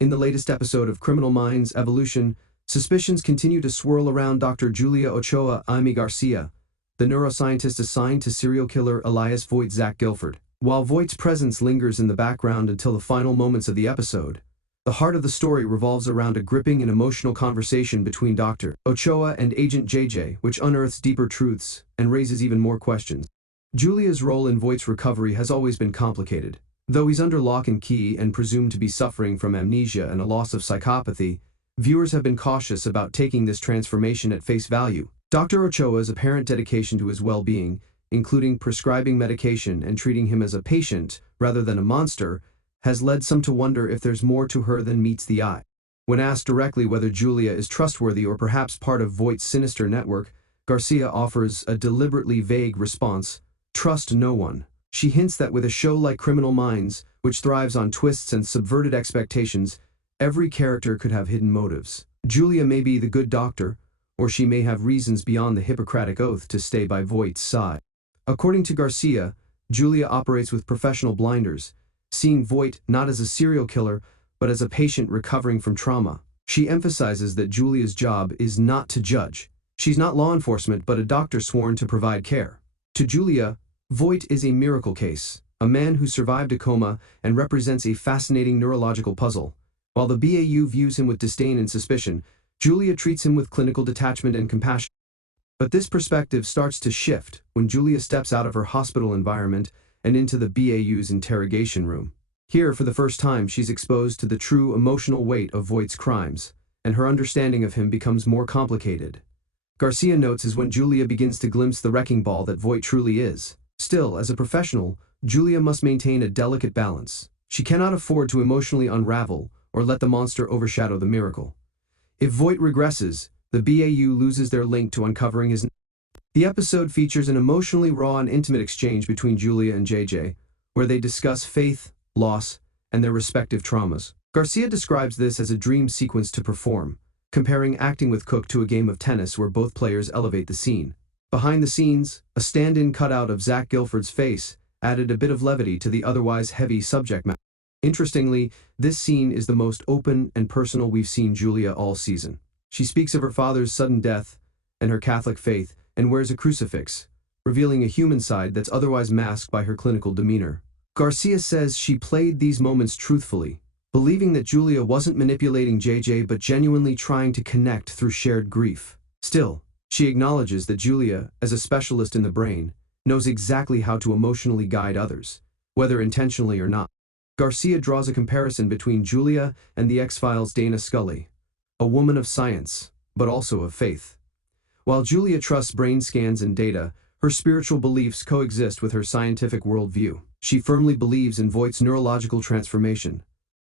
In the latest episode of Criminal Minds Evolution, suspicions continue to swirl around Dr. Julia Ochoa Amy Garcia, the neuroscientist assigned to serial killer Elias Voit Zach Guilford. While Voigt's presence lingers in the background until the final moments of the episode, the heart of the story revolves around a gripping and emotional conversation between Dr. Ochoa and Agent JJ, which unearths deeper truths and raises even more questions. Julia's role in Voigt's recovery has always been complicated. Though he's under lock and key and presumed to be suffering from amnesia and a loss of psychopathy, viewers have been cautious about taking this transformation at face value. Dr. Ochoa's apparent dedication to his well-being, including prescribing medication and treating him as a patient rather than a monster, has led some to wonder if there's more to her than meets the eye. When asked directly whether Julia is trustworthy or perhaps part of Voigt's sinister network, Garcia offers a deliberately vague response: "Trust no one." She hints that with a show like Criminal Minds, which thrives on twists and subverted expectations, every character could have hidden motives. Julia may be the good doctor, or she may have reasons beyond the Hippocratic Oath to stay by Voigt's side. According to Garcia, Julia operates with professional blinders, seeing Voit not as a serial killer, but as a patient recovering from trauma. She emphasizes that Julia's job is not to judge. She's not law enforcement, but a doctor sworn to provide care. To Julia, Voit is a miracle case, a man who survived a coma and represents a fascinating neurological puzzle. While the BAU views him with disdain and suspicion, Julia treats him with clinical detachment and compassion. But this perspective starts to shift when Julia steps out of her hospital environment and into the BAU's interrogation room. Here, for the first time, she's exposed to the true emotional weight of Voigt's crimes, and her understanding of him becomes more complicated. Garcia notes is when Julia begins to glimpse the wrecking ball that Voit truly is. Still, as a professional, Julia must maintain a delicate balance. She cannot afford to emotionally unravel or let the monster overshadow the miracle. If Voit regresses, the BAU loses their link to uncovering his. The episode features an emotionally raw and intimate exchange between Julia and JJ, where they discuss faith, loss, and their respective traumas. Garcia describes this as a dream sequence to perform, comparing acting with Cook to a game of tennis where both players elevate the scene. Behind the scenes, a stand-in cutout of Zach Guilford's face added a bit of levity to the otherwise heavy subject matter. Interestingly, this scene is the most open and personal we've seen Julia all season. She speaks of her father's sudden death and her Catholic faith, and wears a crucifix, revealing a human side that's otherwise masked by her clinical demeanor. Garcia says she played these moments truthfully, believing that Julia wasn't manipulating JJ but genuinely trying to connect through shared grief. Still, she acknowledges that Julia, as a specialist in the brain, knows exactly how to emotionally guide others, whether intentionally or not. Garcia draws a comparison between Julia and the X-Files' Dana Scully, a woman of science, but also of faith. While Julia trusts brain scans and data, her spiritual beliefs coexist with her scientific worldview. She firmly believes in Voigt's neurological transformation.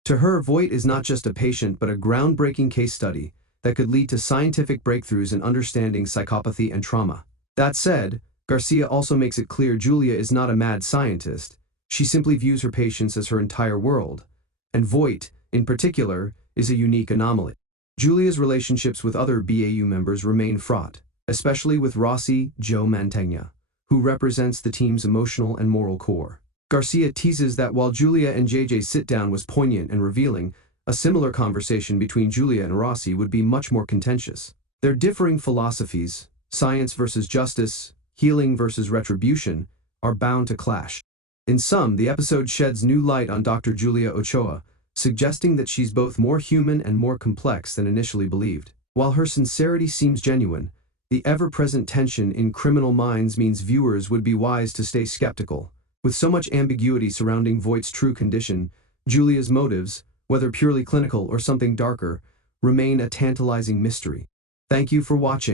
To her, Voit is not just a patient but a groundbreaking case study that could lead to scientific breakthroughs in understanding psychopathy and trauma. That said, Garcia also makes it clear Julia is not a mad scientist. She simply views her patients as her entire world, and Voit, in particular, is a unique anomaly. Julia's relationships with other BAU members remain fraught, especially with Rossi Joe Mantegna, who represents the team's emotional and moral core. Garcia teases that while Julia and JJ's sit-down was poignant and revealing, a similar conversation between Julia and Rossi would be much more contentious. Their differing philosophies, science versus justice, healing versus retribution, are bound to clash. In sum, the episode sheds new light on Dr. Julia Ochoa, suggesting that she's both more human and more complex than initially believed. While her sincerity seems genuine, the ever-present tension in Criminal Minds means viewers would be wise to stay skeptical. With so much ambiguity surrounding Voigt's true condition, Julia's motives, whether purely clinical or something darker, remain a tantalizing mystery. Thank you for watching.